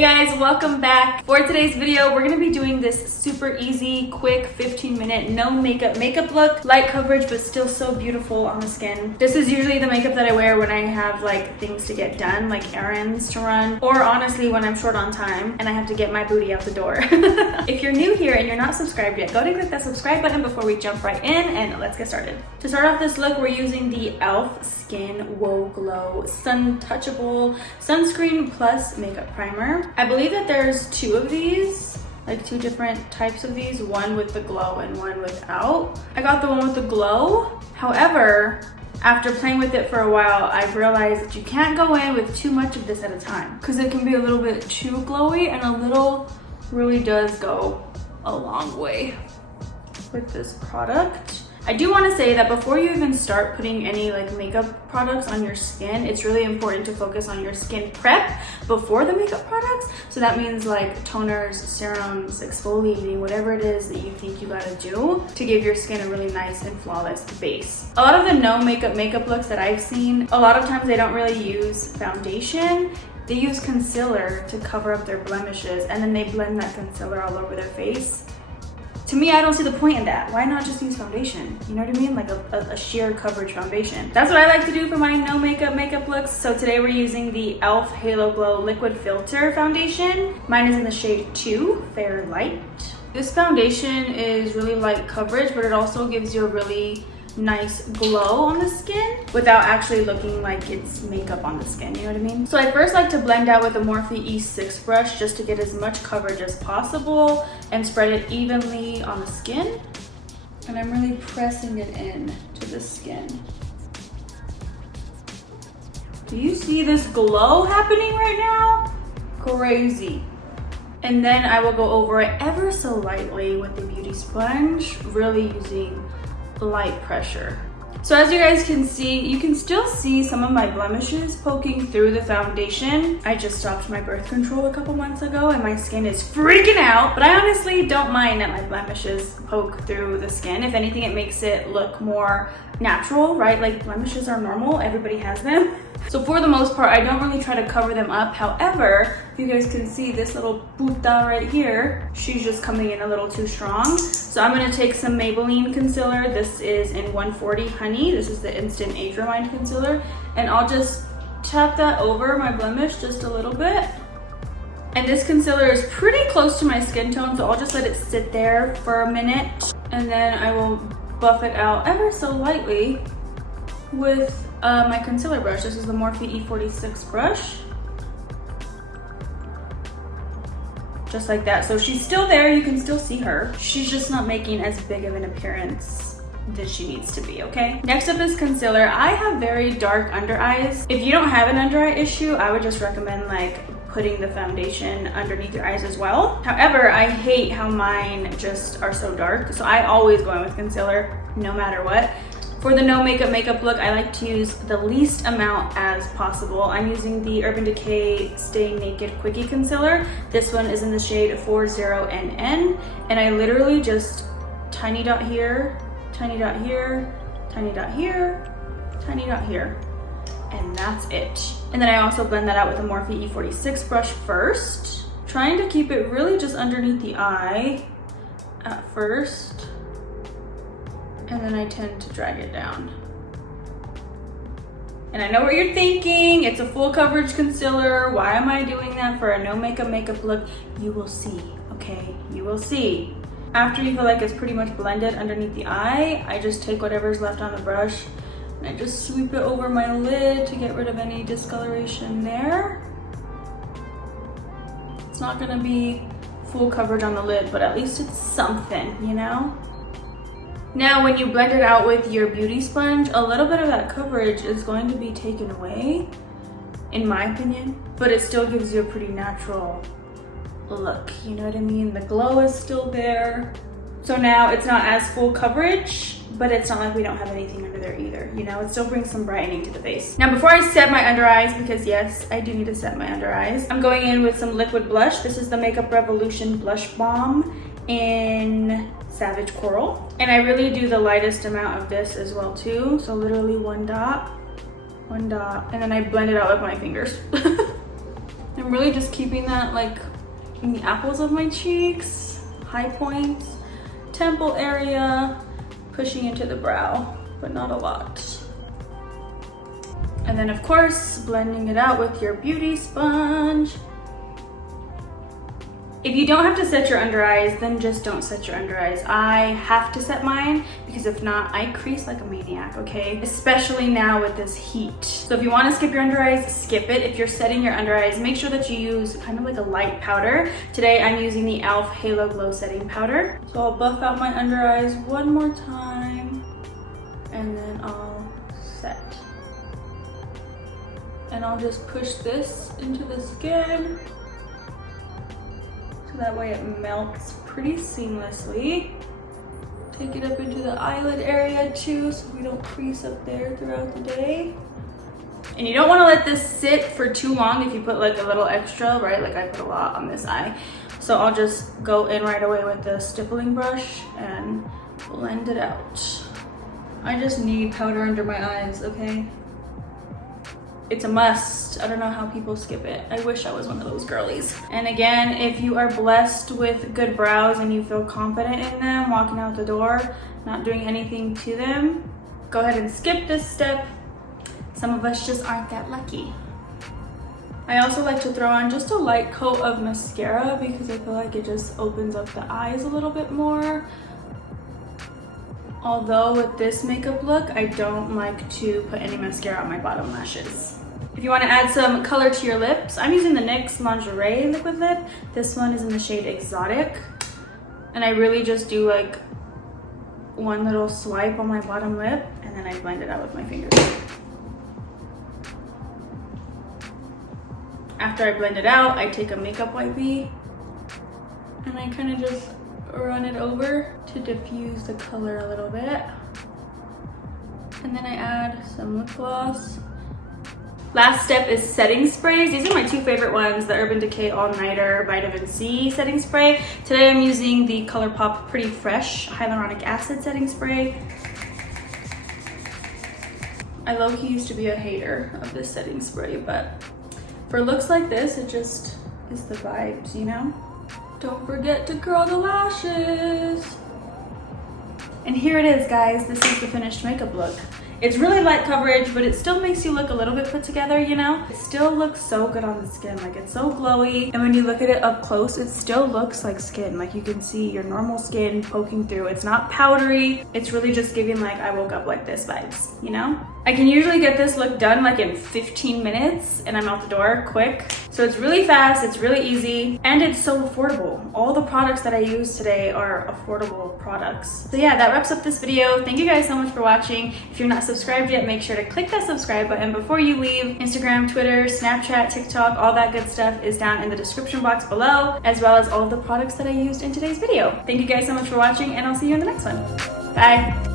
Hey guys, welcome back. For today's video, we're gonna be doing this super easy, quick 15-minute no makeup look. Light coverage, but still so beautiful on the skin. This is usually the makeup that I wear when I have like things to get done, like errands to run, or honestly when I'm short on time and I have to get my booty out the door. If you're new here and you're not subscribed yet, go ahead and click that subscribe button before we jump right in and let's get started. To start off this look, we're using the e.l.f. Skin Whoah Glow Sun Touchable Sunscreen Plus Makeup Primer. I believe that there's two of these, like two different types of these, one with the glow and one without. I got the one with the glow. However, after playing with it for a while, I've realized that you can't go in with too much of this at a time because it can be a little bit too glowy, and a little really does go a long way with this product. I do want to say that before you even start putting any like makeup products on your skin, it's really important to focus on your skin prep before the makeup products. So that means like toners, serums, exfoliating, whatever it is that you think you gotta do to give your skin a really nice and flawless base. A lot of the no makeup looks that I've seen, a lot of times they don't really use foundation. They use concealer to cover up their blemishes, and then they blend that concealer all over their face. To me, I don't see the point in that. Why not just use foundation? You know what I mean? Like a sheer coverage foundation. That's what I like to do for my no makeup looks. So today we're using the e.l.f. Halo Glow Liquid Filter Foundation. Mine is in the shade 2, Fair Light. This foundation is really light coverage, but it also gives you a really nice glow on the skin without actually looking like it's makeup on the skin, you know what I mean? So I first like to blend out with a Morphe E6 brush just to get as much coverage as possible and spread it evenly on the skin. And I'm really pressing it in to the skin. Do you see this glow happening right now? Crazy. And then I will go over it ever so lightly with the beauty sponge, really using light pressure. So as you guys can see, you can still see some of my blemishes poking through the foundation. I just stopped my birth control a couple months ago and my skin is freaking out, but I honestly don't mind that my blemishes poke through the skin. If anything, it makes it look more natural, right? Like blemishes are normal, everybody has them. So for the most part, I don't really try to cover them up. However, if you guys can see this little puta right here, she's just coming in a little too strong. So I'm gonna take some Maybelline concealer. This is in 140 Honey. This is the Instant Age Remind Concealer. And I'll just tap that over my blemish just a little bit. And this concealer is pretty close to my skin tone, so I'll just let it sit there for a minute. And then I will buff it out ever so lightly with my concealer brush. This is the Morphe E46 brush. Just like that. So she's still there, you can still see her. She's just not making as big of an appearance that she needs to be, okay? Next up is concealer. I have very dark under eyes. If you don't have an under eye issue, I would just recommend like putting the foundation underneath your eyes as well. However, I hate how mine just are so dark. So I always go in with concealer no matter what. For the no makeup look, I like to use the least amount as possible. I'm using the Urban Decay Stay Naked Quickie Concealer. This one is in the shade 40NN, and I literally just tiny dot here, tiny dot here, tiny dot here, tiny dot here, and that's it. And then I also blend that out with a Morphe E46 brush first, trying to keep it really just underneath the eye at first. And then I tend to drag it down. And I know what you're thinking, it's a full coverage concealer. Why am I doing that for a no makeup look? You will see, okay? You will see. After you feel like it's pretty much blended underneath the eye, I just take whatever's left on the brush and I just sweep it over my lid to get rid of any discoloration there. It's not gonna be full coverage on the lid, but at least it's something, you know? Now, when you blend it out with your beauty sponge, a little bit of that coverage is going to be taken away, in my opinion, but it still gives you a pretty natural look, you know what I mean? The glow is still there. So now it's not as full coverage, but it's not like we don't have anything under there either, you know? It still brings some brightening to the face. Now, before I set my under eyes, because yes, I do need to set my under eyes, I'm going in with some liquid blush. This is the Makeup Revolution Blush Balm in Savage Coral. And I really do the lightest amount of this as well too. So literally one dot, and then I blend it out with my fingers. I I'm really just keeping that like in the apples of my cheeks, high points, temple area, pushing into the brow, but not a lot. And then of course, blending it out with your beauty sponge. If you don't have to set your under eyes, then just don't set your under eyes. I have to set mine because if not, I crease like a maniac, okay? Especially now with this heat. So if you want to skip your under eyes, skip it. If you're setting your under eyes, make sure that you use kind of like a light powder. Today I'm using the e.l.f. Halo Glow Setting Powder. So I'll buff out my under eyes one more time and then I'll set. And I'll just push this into the skin. So that way it melts pretty seamlessly. Take it up into the eyelid area too so we don't crease up there throughout the day. And you don't want to let this sit for too long if you put like a little extra, right? Like I put a lot on this eye. So I'll just go in right away with the stippling brush and blend it out. I just need powder under my eyes, okay? It's a must. I don't know how people skip it. I wish I was one of those girlies. And again, if you are blessed with good brows and you feel confident in them walking out the door, not doing anything to them, go ahead and skip this step. Some of us just aren't that lucky. I also like to throw on just a light coat of mascara because I feel like it just opens up the eyes a little bit more. Although with this makeup look, I don't like to put any mascara on my bottom lashes. If you want to add some color to your lips, I'm using the NYX Lingerie liquid lip. This one is in the shade Exotic. And I really just do like one little swipe on my bottom lip and then I blend it out with my fingers. After I blend it out, I take a makeup wipey and I kind of just run it over to diffuse the color a little bit. And then I add some lip gloss. Last step is setting sprays. These are my two favorite ones, the Urban Decay All Nighter Vitamin C setting spray. Today I'm using the Colourpop Pretty Fresh Hyaluronic Acid setting spray. I low-key used to be a hater of this setting spray, but for looks like this, it just is the vibes, you know? Don't forget to curl the lashes. And here it is, guys. This is the finished makeup look. It's really light coverage, but it still makes you look a little bit put together, you know? It still looks so good on the skin. Like, it's so glowy. And when you look at it up close, it still looks like skin. Like, you can see your normal skin poking through. It's not powdery. It's really just giving like, I woke up like this vibes, you know? I can usually get this look done like in 15 minutes and I'm out the door quick. So it's really fast, it's really easy, and it's so affordable. All the products that I use today are affordable products. So yeah, that wraps up this video. Thank you guys so much for watching. If you're not subscribed yet, make sure to click that subscribe button before you leave. Instagram, Twitter, Snapchat, TikTok, all that good stuff is down in the description box below, as well as all of the products that I used in today's video. Thank you guys so much for watching, and I'll see you in the next one. Bye.